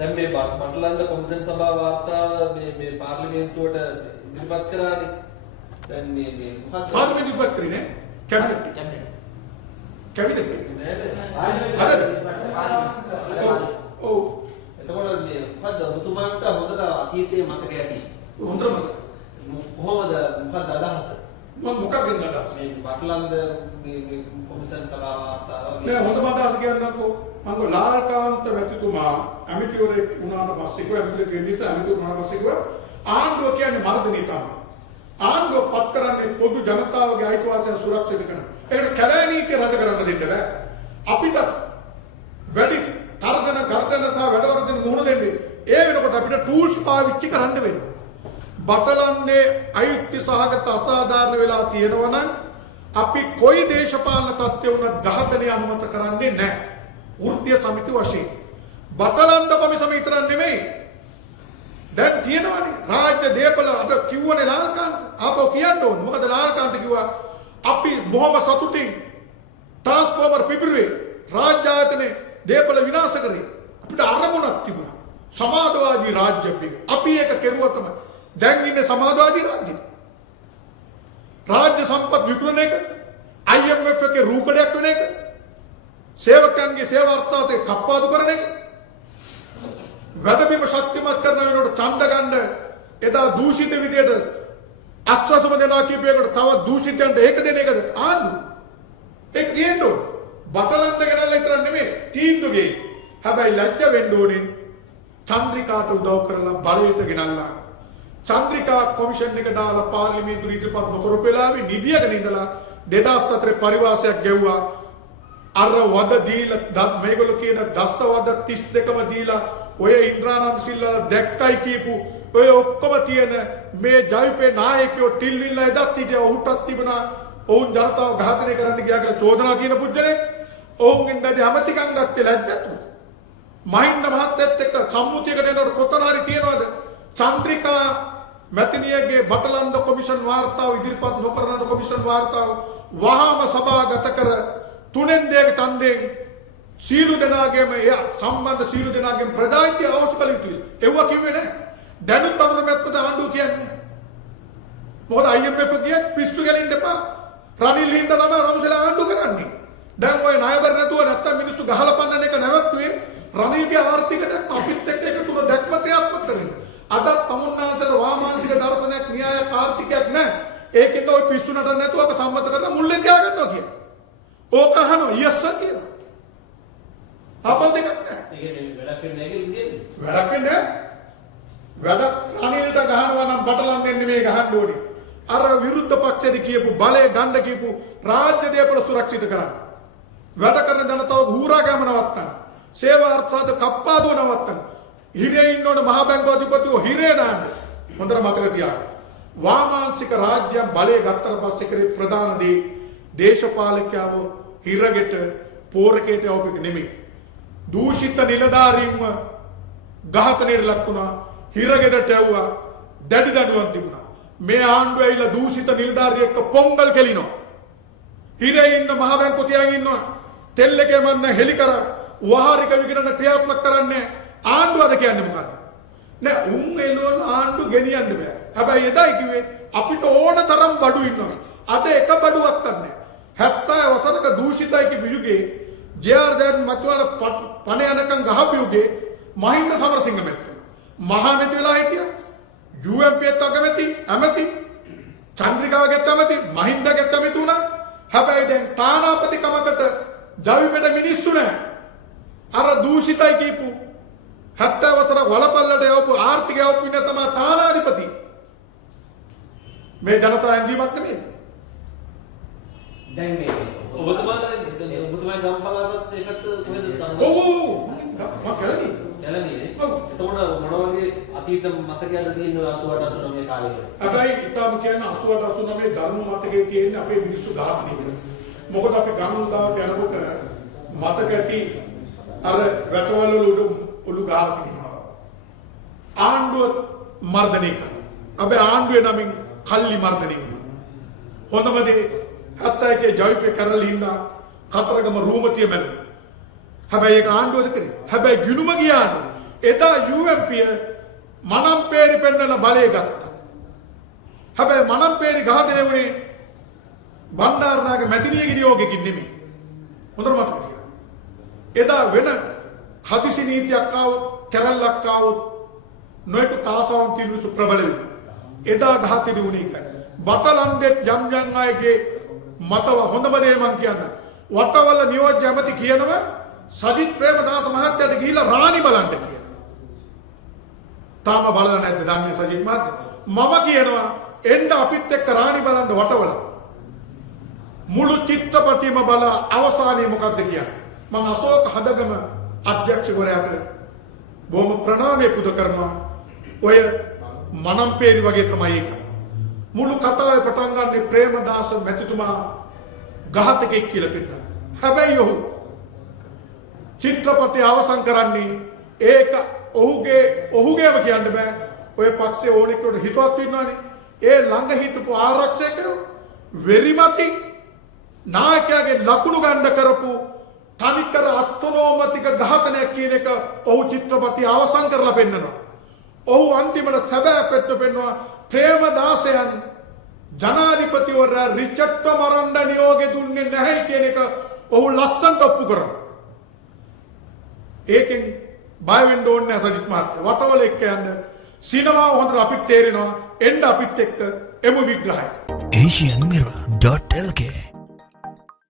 දැන් මේ මට්ටලන්ද කොමිෂන් සභාව වාර්තාව මේ පාර්ලිමේන්තුවට ඉදිරිපත් කරානේ. දැන් මේ මොකක්ද පාර්ලිමේන්තු ඉදිරිපත් කරේ නේ? කැබිනට් නේද? ඔව්. එතකොට මේ මොකද්ද ඔබතුමාට හොඳට අතීතයේ මතක ඇති. හොඳට මතක. කොහොමද මොකද්ද අදහස? මොකක්ද අදහස? මේ මට්ටලන්ද මේ කොමිෂන් සභාව වාර්තාව නෑ හොඳම අදහස කියන්නකෝ. මම ලාල්කාන්ත මැතිතුමා ඇමතිවරයෙක් වුණාට පස්සේ කිව්වා ඇමතිවරයෙක් වෙන්න ඇමතිවරු වුණාට පස්සේ කිව්වා ආණ්ඩුව කියන්නේ මර්ධනය තමයි. ආණ්ඩුව පත් කරන්නේ පොදු ජනතාවගේ අයිතිවාසිකම් සුරක්ෂිත කරන. ඒකට කැලෑ නීතිය රද කරන්න දෙන්න බෑ. අපිට වැඩි තරගන ගර්ධන සහ වැඩවර්ධන මුහුණ දෙන්නේ. ඒ වෙනකොට අපිට ටූල්ස් පාවිච්චි කරන්න වෙනවා. බටලන්නේ අයුක්ති සහගත අසාධාරණ වෙලා තියෙනවා නම් අපි කොයි දේශපාලන තත්ත්වය වුණත් ඝාතනය අනුමත කරන්නේ නැහැ. වෘත්තීය සමිති වශයෙන් බටලන්ද කොමිසම විතරක් නෙමෙයි දැන් තියෙනවානේ රාජ්‍ය දේපල අද කිව්වනේ ලාල්කාන්ත ආපහු කියන්න ඕනේ මොකද ලාල්කාන්ත කිව්වා අපි බොහොම සතුටින් ට්‍රාන්ස්ෆෝමර් පිපිරුවේ රාජ්‍ය ආයතනයේ දේපල විනාශ කරේ අපිට අරමුණක් තිබුණා සමාජවාදී රාජ්‍යයක් අපි ඒක කෙරුවා තමයි දැන් ඉන්නේ සමාජවාදී රාජ්‍යෙක රාජ්‍ය සම්පත් විකුණන එක IMF එකේ රූකඩයක් වෙන එක සේවකයන්ගේ සේවාර්ථාතේ කප්පාදු කරන එක වැඩබිම ශක්තිමත් කරන වෙනකොට ඡන්ද ගන්න එදා දූෂිත විදියට අස්වසම දෙනවා කියපේකට තව දූෂිතයන්ට ඒක දෙන එකද ආණ්ඩුව ඒක කියන්න ඕනේ බටලන්ද ගෙනල්ලා විතර නෙමෙයි තීන්දුවගේ හැබැයි ලැජ්ජ වෙන්න ඕනේ චන්ද්‍රිකාට උදව් කරලා බලයට ගෙනල්ලා චන්ද්‍රිකා කොමිෂන් එක දාලා පාර්ලිමේන්තු ඉදිරිපත් නොකරපු වෙලාවේ නිදියගෙන ඉඳලා 2004 පරිවාසයක් ගෙව්වා අර වද දීලා මේගොල්ලෝ කියන දස්ත වද 32ම දීලා ඔය ඉන්ද්‍රානන්ද සිල්වා දැක්කයි කියපු ඔය ඔක්කොම තියෙන මේ ජවිපේ නායකයෝ ටිල්විල්ලා එදත් හිටියා ඔහුටත් තිබුණා ඔවුන් ජනතාව ඝාතනය කරන්න ගියා කියලා චෝදනා කියන පුද්ගලෙක් ඔවුන්ගෙන් දැඩි හැමතිකම් ගත්තේ ලැජ්ජතු මහින්ද මහත්තයත් එක්ක සම්මුතියකට එනකොට කොතන හරි තියනවාද චන්ද්‍රිකා මැතිනියගේ බටලන්ද කොමිෂන් වාර්තාව ඉදිරිපත් නොකරන කොමිෂන් වාර්තාව වහාම සභාගත කර තුනෙන් දෙක ඡන්දයෙන් සීලු දෙනාගේම සම්බන්ධ සීලු දෙනාගේම ප්‍රධානීය අවශ්‍ය කළ යුතුයි. ඒවා කිව්වේ නැහැ. දැනුත් අමරමැත්පද ආණ්ඩුව කියන්නේ. මොකද IMF කියන්නේ පිස්සු ගැලින්න එපා. රනිල් හින්දා තමයි රමසලා ආණ්ඩුව කරන්නේ. දැන් ඔය ණයබර නැතුව නැත්තම් මිනිස්සු ගහලා පන්නන එක නැවතුනේ රනිල්ගේ ආර්ථික දැක්ම අපිත් එක්ක එකතුන දැක්ම ක්‍රියාත්මක කරන්න. අද තමුන්නාන්සේට වාමාංශික දර්ශනයක් න්‍යායක් ආර්ථිකයක් නැහැ. ඒකෙන්ද ඔය පිස්සු නටන්න නැතුව ඔක සම්මත කරලා මුල්ලෙන් තියාගන්නවා කියන්නේ. ඕක අහනවා යස් කියලා. අපල් දෙකක් නැහැ. ඒක වැඩක් වෙන්නේ නැහැ කියන්නේ. වැඩක් වෙන්නේ නැහැ. වැඩ රනිල්ට ගහනවා නම් බටලන් නෙමෙයි ගහන්න ඕනේ. අර විරුද්ධ පක්ෂෙදි කියපු බලය ගන්න කියපු රාජ්‍ය දේපල සුරක්ෂිත කරන්න. වැඩ කරන ජනතාව හූරා ගම නවත්තන්න. සේවා අර්ථසාධ කප්පාදුව නවත්තන්න. හිරේ ඉන්නෝනේ මහා බැංකුව අධිපතිව හිරේ දාන්න. හොඳට මතක තියාගන්න. වාමාංශික රාජ්‍යයන් බලය ගත්තට පස්සේ කරේ ප්‍රධාන දේ දේශපාලකයව හිරගෙට පෝරකයට යවපෙක නෙමෙයි. දූෂිත නිලධාරීන්ව ඝාතනයට ලක් වුණා. හිරගෙදරට යවුවා. දැඩි දඬුවම් තිබුණා. මේ ආණ්ඩුව ඇවිල්ලා දූෂිත නිලධාරියෙක්ව පොංගල් කෙලිනවා. හිරේ ඉන්න මහ බැංකුව තියාගෙන ඉන්නවා. තෙල් එකේ මන්න හෙලි කරා වහාරික විකිරණ ක්‍රියාත්මක කරන්නේ ආණ්ඩුවද කියන්නේ මොකද්ද? නෑ උන් එළවල ආණ්ඩු ගෙනියන්න බෑ. හැබැයි එදායි කිව්වේ අපිට ඕන තරම් බඩු ඉන්නවා. අද එක බඩුවක් නැහැ. 70 වසරක දූෂිතයි කිව්ව යුගේ ජේ.ආර්. දැන් මතුවල පණ යනකම් ගහපු යුගේ මහින්ද සමරසිංහ මැතිතුමා. මහා නැති වෙලා හිටියා. UMP එකත් ඇමති චන්ද්‍රිකාගෙත් ඇමති මහින්දගෙත් ඇමති වුණා. හැබැයි දැන් තානාපති කමකට ජවිපෙට මිනිස්සු නැහැ. අර දූෂිතයි කියපු 70 වසරක වලපල්ලට යවපු ආර්ථික යවපු ඉන්න තමයි තානාධිපති. මේ ජනතා ඇඳීමක් නෙමෙයි. දැන් මේ ඔබතුමාලා ගම්පලාටත් ඒකත් කොහෙද සම්බන්ධ? ඔව් කැලණි. කැලණිනේ. එතකොට මොන වගේ අතීත මතකයක්ද තියෙන්නේ 88 89 කාලේ? හැබැයි ඊටම කියන්නේ 88 89 ධර්ම මතකයේ තියෙන්නේ අපේ මිනිස්සු ඝාතනය කරන. මොකද අපි ගම්මුදාවට යනකොට මතක ඇති අර වැටවල උළු ගහලා තිබෙනවා. ආණ්ඩුව මර්ධනය කරනවා. අපි ආණ්ඩුවේ නමින් කල්ලි මර්ධනය කරනවා. හොඳම දේ 71 ජවිපේ කරලින්දා කතරගම රූමතිය මැරුණා. හැබැයි ඒක ආණ්ඩුවද කරේ. හැබැයි ගිනුම ගියාට එදා UMP මනම්පේරි පෙන්නන බලය ගත්තා. හැබැයි මනම්පේරි ඝාතනය වුණේ බණ්ඩාරනායක මැතිණියගේ නියෝගයකින් නෙමෙයි. හොඳට මතක තියාගන්න. එදා වෙන හදිසි නීතියක් ආවොත් කැරල්ලක් ආවොත් නොයෙකු තාසාවන් තිනුසු ප්‍රබල වෙනවා. එදා ඝාතනය වුණේ ඒකයි. බටලන්දෙත් යම් යම් අයගේ මතව හොඳම දේ මං කියන්න. වටවල නියෝජ්‍ය ඇමති කියනවා සජිත් ප්‍රේමදාස මහත්තයාට ගිහිල්ලා රාණි බලන්න කියලා. තාම බලලා නැද්ද දන්නේ සජිත් මහත්තයා? මම කියනවා එන්න අපිත් එක්ක රාණි බලන්න වටවල. මුළු චිත්‍රපටියම බලා අවසානයේ මොකද්ද කියන්නේ? මම අශෝක හදගම අධ්‍යක්ෂකවරයාට බොහොම ප්‍රණාමය පුද කරනවා. ඔය මනම්පේරි වගේ තමයි ඒක. මුළු කතාවේ පටන් ගන්නේ ප්‍රේමදාස මැතිතුමා ඝාතකෙක් කියලා පෙන්නනවා. හැබැයි චිත්‍රපටය අවසන් කරන්නේ ඒක ඔහුගේම කියන්න බෑ. ඔය පක්ෂයේ ඕනෙකට හිතවත් වෙනවානේ. ඒ ළඟ හිටපු ආරක්ෂකයෝ වෙරිමති නායකයාගේ ලකුණු ගන්න කරපු තනිකර අත්නෝමතික ඝාතනයක් කියන එක ඔහු චිත්‍රපටය අවසන් කරලා පෙන්නනවා. ඔහු අන්තිමට සැබෑ පෙට්ට පෙන්නවා ප්‍රේමදාසයන් ජනාධිපතිවරයා රිචඩ්ට මරන්න නියෝගය දුන්නේ නැහැ කියන එක ඔහු ලස්සනට ඔප්පු කරනවා. ඒකෙන් බය වෙන්න ඕනේ නැහැ සජිත් මහත්තයා. වටවල එක්ක යන්න සිනමාව හොඳට අපිට තේරෙනවා. එන්න අපිත් එක්ක එමු විග්‍රහය. asianmirror.lk